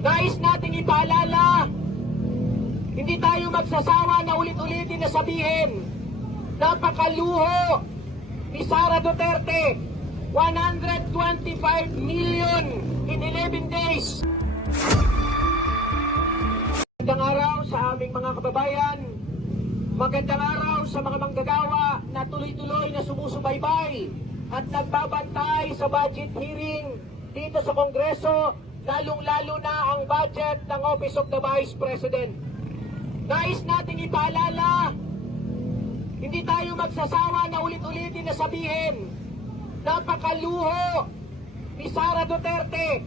Nais nating ipaalala, hindi tayo magsasawa na ulit-ulitin na sabihin, napakaluho ni Sara Duterte, 125 million in 11 days. Magandang araw sa aming mga kababayan, magandang araw sa mga manggagawa na tuloy-tuloy na sumusubaybay at nagbabantay sa budget hearing dito sa Kongreso, lalong-lalo na ang budget ng Office of the Vice President. Nais nating ipaalala, hindi tayo magsasawa na ulit-ulitin na sabihin, napakaluho ni Sara Duterte,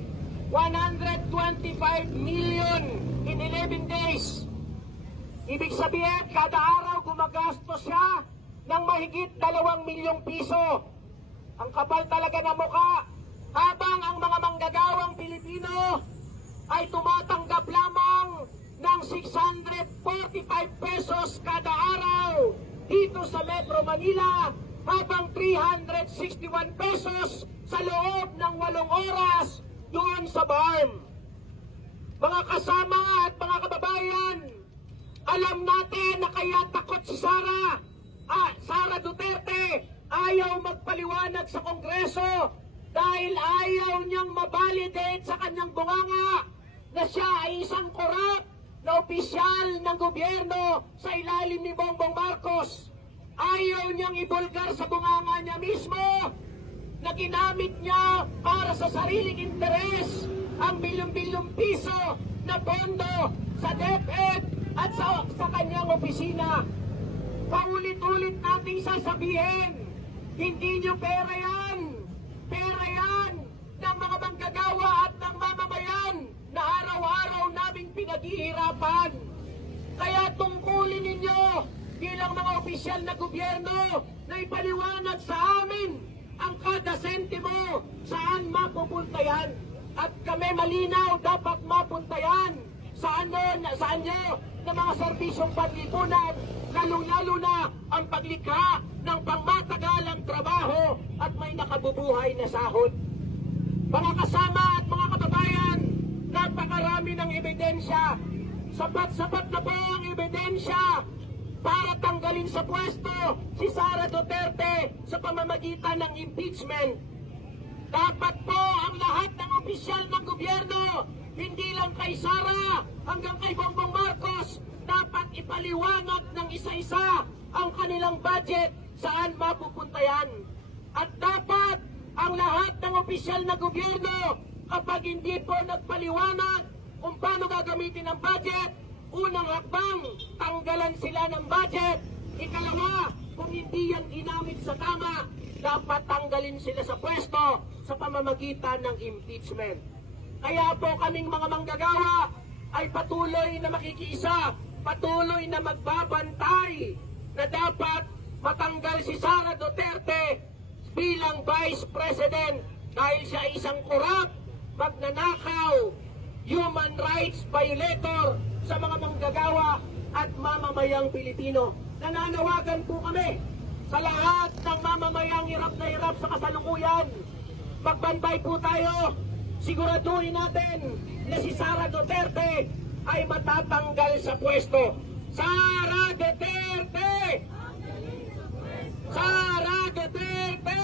125 million in 11 days. Ibig sabihin, kada araw gumagastos siya ng mahigit 2 milyong piso. Ang kapal talaga ng mukha, habang ang mga manggagawang Pilipino ay tumatanggap lamang ng 645 pesos kada araw dito sa Metro Manila, habang 361 pesos sa loob ng 8 oras doon sa BARM. Mga kasama at mga kababayan, alam natin na kaya takot si Sara Duterte, ayaw magpaliwanag sa Kongreso dahil ayaw niyang mabalidate sa kanyang bunganga na siya ay isang korap na opisyal ng gobyerno sa ilalim ni Bongbong Marcos. Ayaw niyang ibulgar sa bunganga niya mismo na ginamit niya para sa sariling interes ang bilyong-bilyong piso na pondo sa DepEd at sa kanyang opisina. Paulit-ulit nating sasabihin, hindi niyo pera yan. Pera yan ng mga manggagawa at ng mamamayan na araw-araw naming pinaghihirapan. Kaya tungkulin ninyo bilang mga opisyal na gobyerno na ipaliwanag sa amin ang kada sentimo saan mapupunta yan. At kami malinaw dapat mapunta yan saan nyo na mga serbisyong panlipunan, lalong-lalo na ang paglikha ng pangmatagalang trabaho at may nakabubuhay na sahod. Mga kasama at mga kababayan, napakarami ng ebidensya. Sapat-sapat na po ang ebidensya para tanggalin sa pwesto si Sara Duterte sa pamamagitan ng impeachment. Dapat po ang lahat ng opisyal ng gobyerno, hindi lang kay Sara hanggang kay Bongbong Marcos, dapat ipaliwanag ng isa-isa ang kanilang budget saan mapupunta yan. At dapat ang lahat ng opisyal na gobyerno, kapag hindi po nagpaliwanag kung paano gagamitin ang budget, unang hakbang, tanggalan sila ng budget. Ikalawa, kung hindi yan ginamit sa tama, dapat tanggalin sila sa pwesto sa pamamagitan ng impeachment. Kaya po kaming mga manggagawa ay patuloy na makikiisa, patuloy na magbabantay na dapat matanggal si Sara Duterte bilang Vice President dahil siya ay isang korap, magnanakaw, human rights violator sa mga manggagawa at mamamayang Pilipino. Nananawagan po kami sa lahat ng mamamayang hirap na hirap sa kasalukuyan. Magbantay po tayo. Siguraduhin natin na si Sara Duterte ay matatanggal sa pwesto. Sara Duterte! Sara Duterte!